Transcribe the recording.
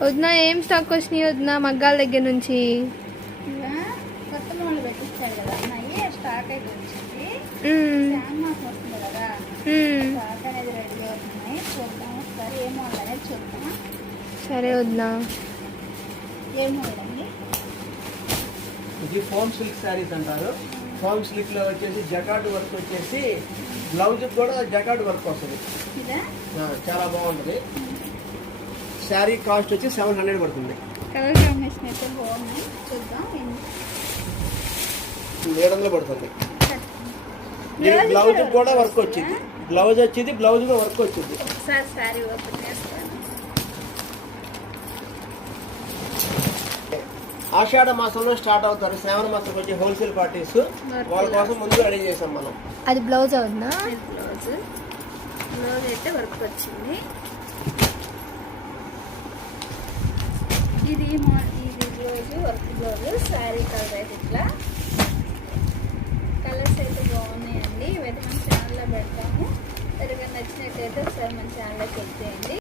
వదినా ఏం స్టాక్ వచ్చినాయి వదినా మగ్గాల దగ్గర నుంచి? కొత్త లోన్లు పెట్టించాడు కదా అన్నయ్య, స్టాక్ అయితే వచ్చింది. మాసం వస్తుంది కదా, స్టాక్ అనేది రెడీ అవుతున్నాయి. చూద్దాం ఒకసారి ఏమో అనేది చూద్దాం. సరే వదినా. ఏమో అండి, ఇది ఫోమ్ సిల్క్ శారీస్ అంటారు. ఫోమ్ సిల్క్ లో వచ్చేసి జకాట్ వర్క్ వచ్చేసి బ్లౌజ్ కూడా జకాట్ వర్క్ వస్తుంది. చాలా బాగుంటుంది. శారీ కాస్ట్ వచ్చి 700 పడుతుంది. కలర్ కాంబినేషన్ అయితే బాగుంది. చూద్దాం 700 పడుతుంది. బ్లౌజ్ కూడా వర్క్ వచ్చింది. బ్లౌజ్ వచ్చింది, బ్లౌజ్ కూడా వర్క్ వచ్చింది. ఒకసారి శారీ ఓపెన్ చేస్తాను. ఆషాఢ మాసంలో స్టార్ట్ అవుతారు. శ్రావణ మాసంకి వచ్చి హోల్సేల్ పార్టీస్ వాళ్ళ కోసం ముందు రెడీ చేసాం మనం. అది బ్లౌజ్ అవుతుందా? బ్లౌజ్ అయితే వర్క్ వచ్చింది. ఇది blouse work blouse. Sari colour అయితే ఇట్లా కలర్స్ అయితే బాగున్నాయండి. ఇవైతే మన ఛానల్లో పెడతాము. ఎవరికైనా నచ్చినట్టయితే ఒకసారి మన ఛానల్లోకి వచ్చేయండి.